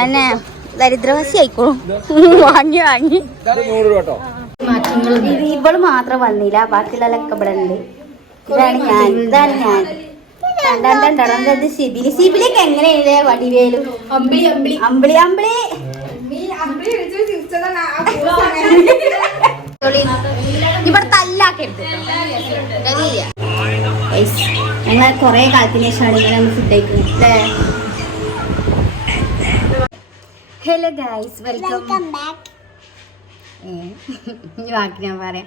അന്നെ ദരിദ്രവാസി ആയിക്കോളും. വാങ്ങി വാങ്ങി ഇവള് മാത്രം വന്നില്ല, ബാക്കിയുള്ളവരൊക്കെ ഇവിടെ ഉണ്ട്. ഇതാണ് ഞാൻ സിബിലേക്ക് എങ്ങനെയാണ് വടിവേലും അമ്പിളി അമ്പിളി അമ്പിളി അമ്പിളി ഇവിടെ തല്ലാക്കരുത്. ഞങ്ങൾ കൊറേ കാലത്തിന് ശേഷമാണ് ഇങ്ങനെ ഫുഡ് കഴിക്കുന്നത് അല്ലേ. Hello guys, welcome back. ബാക്കി ഞാൻ പറയാം.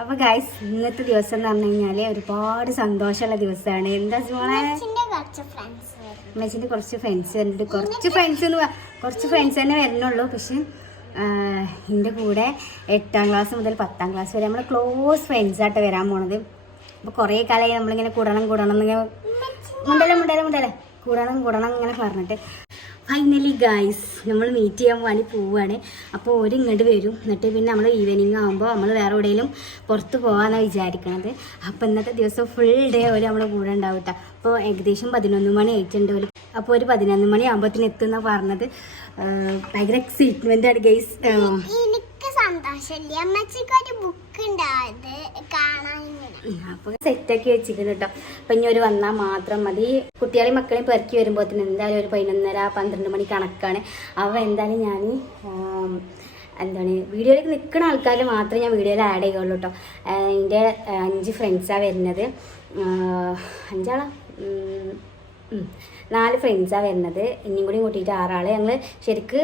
അപ്പോൾ ഗൈസ്, ഇന്നത്തെ ദിവസം എന്ന് പറഞ്ഞു കഴിഞ്ഞാൽ ഒരുപാട് സന്തോഷമുള്ള ദിവസമാണ്. എന്താ മെച്ചിൻ്റെ കുറച്ച് ഫ്രണ്ട്സ് വരുന്നുണ്ട്. കുറച്ച് ഫ്രണ്ട്സ് തന്നെ വരുന്നുള്ളൂ. പക്ഷെ എൻ്റെ കൂടെ 8ാം ക്ലാസ് മുതൽ 10ാം ക്ലാസ് വരെ നമ്മൾ ക്ലോസ് ഫ്രണ്ട്സായിട്ട് വരാൻ പോണത്. അപ്പോൾ കുറേ കാലമായി നമ്മളിങ്ങനെ കൂടണം എന്നിങ്ങനെ കൂടണം ഇങ്ങനെ പറഞ്ഞിട്ട് ഫൈനലി ഗൈസ് നമ്മൾ മീറ്റ് ചെയ്യാൻ വേണ്ടി പോവുകയാണ്. അപ്പോൾ ഒരു ഇങ്ങോട്ട് വരും, എന്നിട്ട് പിന്നെ നമ്മൾ ഈവനിങ് ആകുമ്പോൾ നമ്മൾ വേറെ എവിടെയെങ്കിലും പുറത്ത് പോകാമെന്നാണ് വിചാരിക്കണത്. അപ്പോൾ ഇന്നത്തെ ദിവസം ഫുൾ ഡേ ഒരു നമ്മളെ കൂടെ ഉണ്ടാവും കേട്ടോ. അപ്പോൾ ഏകദേശം 11 മണി ആയിട്ടുണ്ട്. അപ്പോൾ ഒരു 11 മണി ആകുമ്പോഴത്തേന് എത്തുന്ന പറഞ്ഞത്. ഭയങ്കര എക്സൈറ്റ്മെൻ്റ് ആണ് ഗൈസ്. അപ്പോൾ സെറ്റാക്കി വെച്ചിട്ടുണ്ട് കേട്ടോ. അപ്പം ഇനി ഒരു വന്നാൽ മാത്രം മതി. കുട്ടികളെയും മക്കളെയും പെറുക്കി വരുമ്പോഴത്തേന് എന്തായാലും ഒരു 11:30-12 മണി കണക്കാണ്. അപ്പോൾ എന്തായാലും ഞാൻ വീഡിയോയിലേക്ക് നിൽക്കുന്ന ആൾക്കാർ മാത്രമേ ഞാൻ വീഡിയോയിൽ ആഡ് ചെയ്യുള്ളൂ കേട്ടോ. എൻ്റെ 5 ഫ്രണ്ട്സാണ് വരുന്നത്. 4 ഫ്രണ്ട്സാണ് വരുന്നത്. ഇനിയും കൂടി കൂട്ടിയിട്ട് 6 ആൾ. ഞങ്ങൾ ശരിക്ക്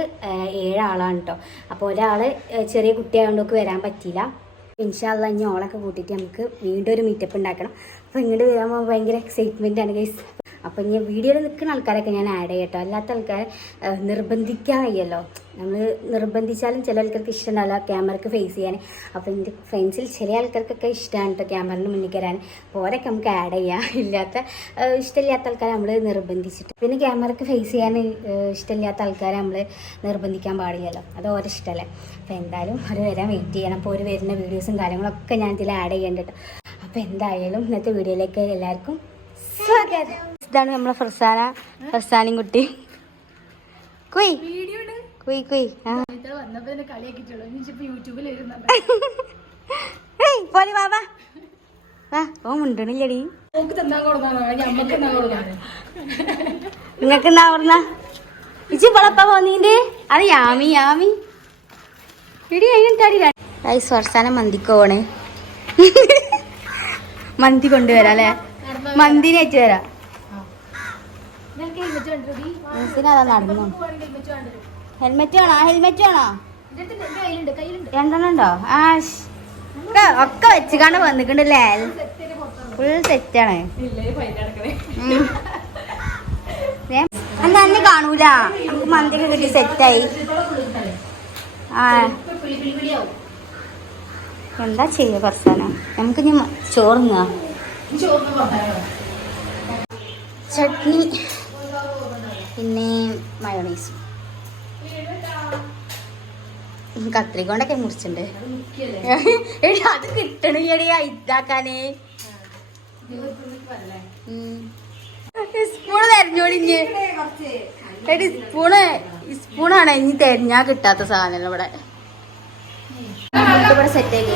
7 ആളാണ് കേട്ടോ. അപ്പോൾ ഒരാൾ ചെറിയ കുട്ടിയായതുകൊണ്ടൊക്കെ വരാൻ പറ്റിയില്ല. ഇൻഷാ അല്ലാഹ് ഇനി ഓളൊക്കെ കൂട്ടിയിട്ട് നമുക്ക് വീണ്ടും ഒരു മീറ്റപ്പ് ഉണ്ടാക്കണം. അപ്പോൾ ഇങ്ങോട്ട് വരാൻ ഭയങ്കര എക്സൈറ്റ്മെൻ്റ് ആണ് ഗൈസ്. അപ്പോൾ ഇനി വീഡിയോയിൽ നിൽക്കുന്ന ആൾക്കാരൊക്കെ ഞാൻ ആഡ് ചെയ്യട്ടോ. അല്ലാത്ത ആൾക്കാരെ നിർബന്ധിക്കാൻ വയ്യല്ലോ. നമ്മൾ നിർബന്ധിച്ചാലും ചില ആൾക്കാർക്ക് ഇഷ്ടമുണ്ടാവില്ല ക്യാമറക്ക് ഫേസ് ചെയ്യാൻ. അപ്പോൾ എൻ്റെ ഫ്രണ്ട്സിൽ ചില ആൾക്കാർക്കൊക്കെ ഇഷ്ടമാണ് കേട്ടോ ക്യാമറയുടെ മുന്നിൽ കയറാൻ. അപ്പോൾ ഓരൊക്കെ നമുക്ക് ആഡ് ചെയ്യാം. ഇഷ്ടമില്ലാത്ത ആൾക്കാരെ നമ്മൾ നിർബന്ധിച്ചിട്ട്, പിന്നെ ക്യാമറക്ക് ഫേസ് ചെയ്യാൻ ഇഷ്ടമില്ലാത്ത ആൾക്കാരെ നമ്മൾ നിർബന്ധിക്കാൻ പാടില്ലല്ലോ. അത് ഓരോ ഇഷ്ടമല്ലേ. അപ്പോൾ എന്തായാലും അവർ വരാൻ വെയിറ്റ് ചെയ്യണം. അപ്പോൾ ഒരു വരുന്ന വീഡിയോസും കാര്യങ്ങളൊക്കെ ഞാൻ ഇതിൽ ആഡ് ചെയ്യേണ്ട കേട്ടോ. അപ്പോൾ എന്തായാലും ഇന്നത്തെ വീഡിയോയിലേക്ക് എല്ലാവർക്കും സ്വാഗതം. ഇതാണ് നമ്മളെ ഫർസാനും കുട്ടി. കുയ് കുയ് കുയ് പോലെ വാ ഓ മുണ്ടണില്ലടി. നിങ്ങക്ക് എന്നാ പറഞ്ഞ ഇച്ചി ഇവളെപ്പ പോന്നീന്റെ അത് യാമി ഇടി അതിനിട്ടാടില്ല. ഫർസാനം മന്തിക്ക് പോണേ. മന്തി കൊണ്ടുവരാം അല്ലേ. മന്തിനെ വെച്ച് വരാം. അതാ നടന്നു. ഹെൽമെറ്റ് വേണോ? 2 ഉണ്ടോ? ഒക്കെ വെച്ചുകാണ്ട് വന്നിട്ടുണ്ടല്ലേ. ഫുൾ സെറ്റാണ്. അന്നെ കാണൂല. നമുക്ക് മന്തിക്ക് കിട്ടി സെറ്റായി. എന്താ ചെയ്യുക ഫർസാന, നമുക്ക് ഇനി ചോറുന്ന ചട്നി പിന്നെ മയോണൈസും കത്രികൊണ്ടൊക്കെ മുറിച്ചിട്ടുണ്ട്. എടി അത് കിട്ടണില്ലടി ഇതാക്കാനേ. സ്പൂണ് തെരഞ്ഞോടിഞ്ഞ് എടി സ്പൂണാണ് ഇനി തെരഞ്ഞാ കിട്ടാത്ത സാധനം ഇവിടെ. ഇവിടെ സെറ്റ് ആയി.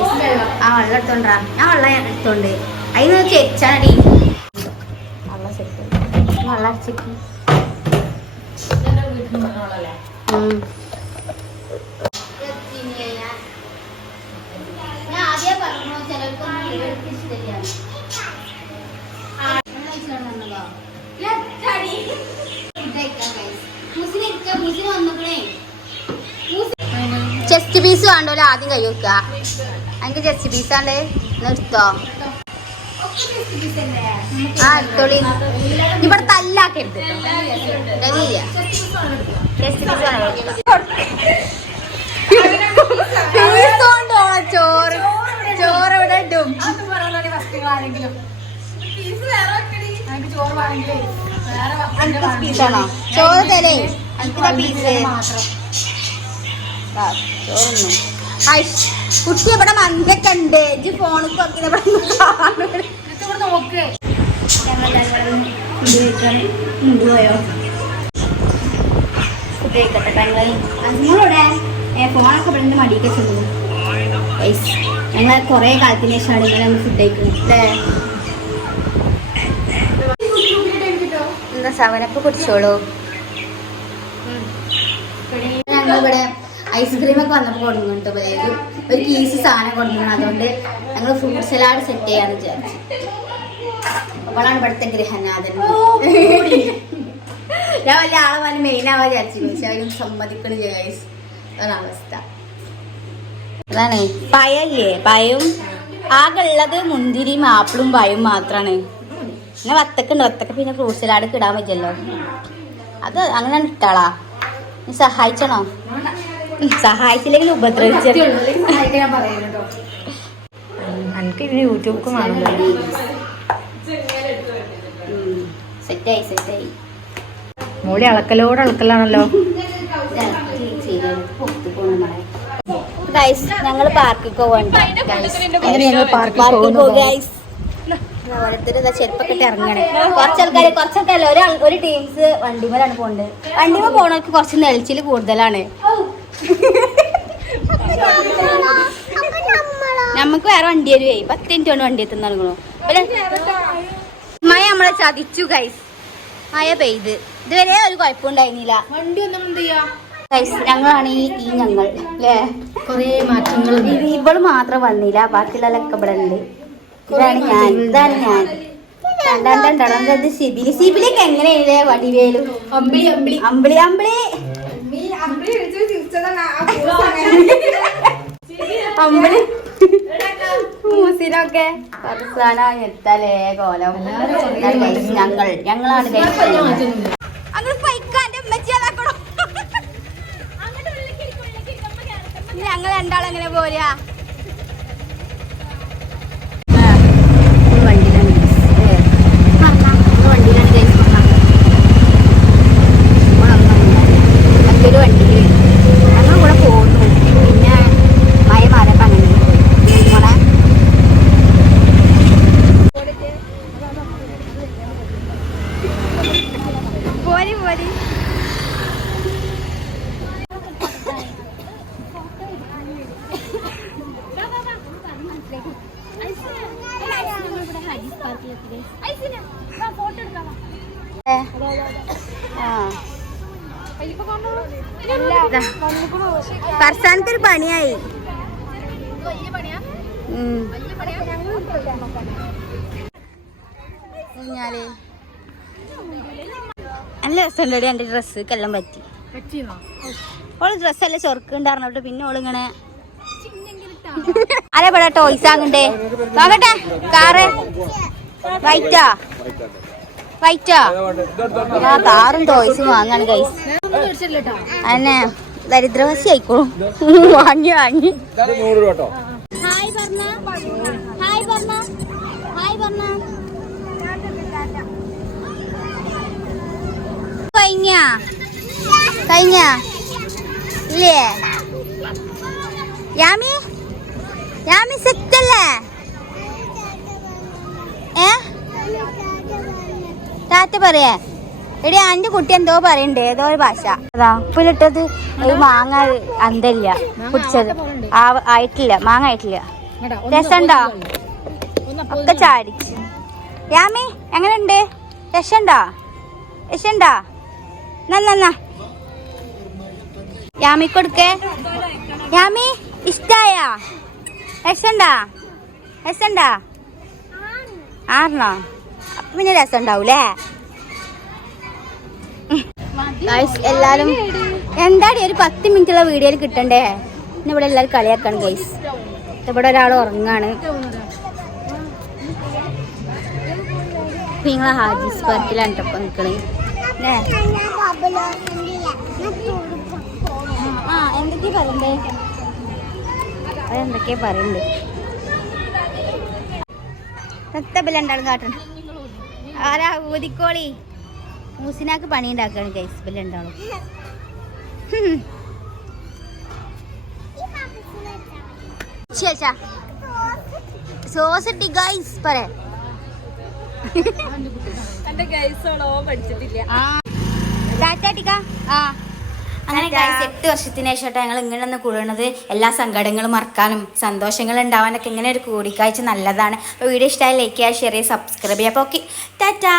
ആ വെള്ളം എടുത്തോണ്ടാ. ഞാൻ വെള്ളം എടുത്തോണ്ട് അതിന് ചെരിച്ചാണടി. വെള്ളം സെറ്റ് വെള്ളം അടച്ചേക്ക്. ചെസ്റ്റ് പീസ് വേണ്ടോലെ ആദ്യം കൈ വെക്കുക. അതിന്റെ ചെസ്റ്റ് പീസാണ്ട് നിർത്തോ. ആ എടുത്തോളി. ഇവിടെ തല്ലാക്കരുത്. ചോറ് ഇവിടെ ഇടും. പീസാണോ ചോറ് തരേ? പീസ് കുട്ടി ഇവിടെ മന്തൊക്കെ ഉണ്ട്. ഫോണിൽ നോക്ക്. ഞങ്ങളെല്ലാവരും ഫുഡ് കഴിക്കാൻ കൊണ്ടുപോയോ ഫുഡ് കഴിക്കട്ടെ ഞങ്ങൾ നിങ്ങളോടെ ഫോണൊക്കെ ഇവിടെ മടിയൊക്കെ ചെന്നു ഞങ്ങൾ കുറേ കാലത്തിന് ശേഷമാണ് ഇങ്ങനെ നമ്മൾ ഫുഡ് കഴിക്കുന്നത് അല്ലേ എന്താ സവനപ്പ് കുടിച്ചോളൂ ഞങ്ങളിവിടെ ഐസ്ക്രീമൊക്കെ വന്നപ്പോൾ കൊടുക്കുന്നുണ്ട് ഒരു കീസ് സാധനം കൊടുക്കണം അതുകൊണ്ട് ഞങ്ങൾ ഫ്രൂട്ട് സലാഡ് സെറ്റ് ചെയ്യാന്ന് വിചാരിച്ചു അവളാണ് ഇവിടുത്തെ ഗൃഹനാഥൻ ഞാൻ വലിയ ആളെ വന്ന് മെയിൻ ആവാൻ വിചാരിച്ചു പക്ഷെ അതിനും സമ്മതിക്കണം ഗൈസ് ഒരവസ്ഥ അതാണ് പഴല്ലേ പഴവും ആകെ ഉള്ളത് മുന്തിരിയും ആപ്പിളും പഴവും മാത്രമാണ് പിന്നെ വത്തക്ക പിന്നെ ഫ്രൂട്ട് സലാഡ് ഇടാൻ പറ്റില്ലല്ലോ അത് അങ്ങനെ ഇട്ടാളാ നീ സഹായിച്ചണോ സഹായിച്ചില്ലെങ്കിൽ ഉപദ്രവിച്ചു എനിക്ക് യൂട്യൂബ് സെറ്റായി മോളി അളക്കലാണല്ലോ ഞങ്ങൾ പാർക്കിൽ പോകണ്ട ഓരോരുത്തർ ചെരുപ്പൊക്കെ ഇറങ്ങണേ കുറച്ചൊക്കെ ഒരു ടീംസ് വണ്ടിമേലാണ് പോകേണ്ടത് വണ്ടിമ പോണവർക്ക് കുറച്ച് നെളിച്ചിൽ കൂടുതലാണ് നമുക്ക് വേറെ വണ്ടി വരുവേ 10 മിനിറ്റ് കൊണ്ട് വണ്ടി എത്തുന്ന നടക്കണോ മഴ നമ്മളെ ചതിച്ചു ഗൈസ് മഴ പെയ്ത് ഇതുവരെ ഒരു കുഴപ്പമുണ്ടായിരുന്നില്ല ഗൈസ് ഞങ്ങളാണ് ഈ ഞങ്ങൾ അല്ലേ കൊറേ മാറ്റങ്ങൾ ഇവള് മാത്രം വന്നില്ല ബാക്കിയുള്ളവരൊക്കെ ഇവിടെ ഉണ്ട് ഇതാണ് ഞാൻ സിബിലേക്ക് എങ്ങനെയല്ലേ വടിവേലും അമ്പിളി മൂസിനൊക്കെ അവസാനം എത്താലേ കോലം ഞങ്ങളാണ് ഞങ്ങൾ രണ്ടാളെങ്ങനെ പോരാ മറ്റൊരു വണ്ടിയിൽ ഞങ്ങൾ കൂടെ പോകുന്നു പിന്നെ മഴ മാറപ്പം അങ്ങനെ പോരി ഫർസാനത്തൊരു പണിയായി നല്ല രസമുണ്ടടി എൻ്റെ ഡ്രസ്സ് എല്ലാം പറ്റി ഓള് ഡ്രസ്സെല്ലാം ചൊറുക്കുണ്ടായിരുന്നോട്ട് പിന്നെ ഓളിങ്ങനെ അതെ ഇവിടെ ടോയ്സ് ആകണ്ടേ നോക്കട്ടെ കാറ് വൈറ്റാ ആ കാറും ടോയ്സും വാങ്ങാണ് ഗൈസ് അന്നെ ദരിദ്രവാസി ആയിക്കോളും വാങ്ങി ഹായ് കഴിഞ്ഞ ഇല്ലേ യാമി സെറ്റല്ലേ ടാറ്റ പറയേ എടി അന്റെ കുട്ടി എന്തോ പറയണ്ടേ ഏതോ ഒരു ഭാഷ അതാ ഉപ്പിലിട്ടത് ഒരു മാങ്ങ അന്തല്ല കുടിച്ചത് ആയിട്ടില്ല മാങ്ങ ആയിട്ടില്ല രസമുണ്ടോ ഒക്കെ ചാടിച്ച് യാമി എങ്ങനെയുണ്ട് രസമുണ്ടോ നന്നാ യാമി കൊടുക്കേ യാമി ഇഷ്ടായ രസമുണ്ടാ ആർന്നോ അപ്പൊ പിന്നെ രസം ഉണ്ടാവൂലേ എല്ലാരും എന്താടി ഒരു 10 മിനിറ്റുള്ള വീഡിയോയിൽ കിട്ടണ്ടേ പിന്നെ ഇവിടെ എല്ലാവരും കളിയാക്കാണ് ഗൈസ് ഇവിടെ ഒരാൾ ഉറങ്ങാണ് നിങ്ങളെ ഹാജിസ് പാർക്കിലാണ് കേട്ടോ നിൽക്കണേ എന്തൊക്കെയാ പറയണ്ടേ രണ്ടാളും കാട്ടണം ആരാ ഊതിക്കോളി മൂസിനാക്ക് പണി ഉണ്ടാക്കാണ് ഗൈസ് രണ്ടാളും സോസ് ഇട്ടി ഗൈസ് പറ അങ്ങനെ ഗൈസ് 8 വർഷത്തിന് ശേഷമായിട്ട് ഞങ്ങൾ ഇങ്ങനെ ഒന്ന് കൂടുന്നത് എല്ലാ സങ്കടങ്ങളും മറക്കാനും സന്തോഷങ്ങൾ ഉണ്ടാവാനൊക്കെ ഇങ്ങനെ ഒരു കൂടിക്കാഴ്ച നല്ലതാണ്. അപ്പോൾ വീഡിയോ ഇഷ്ടമായി ലൈക്ക് ചെയ്യുക, ഷെയർ ചെയ്യുക, സബ്സ്ക്രൈബ് ചെയ്യുക. അപ്പോൾ ഓക്കെ, ടാറ്റാ.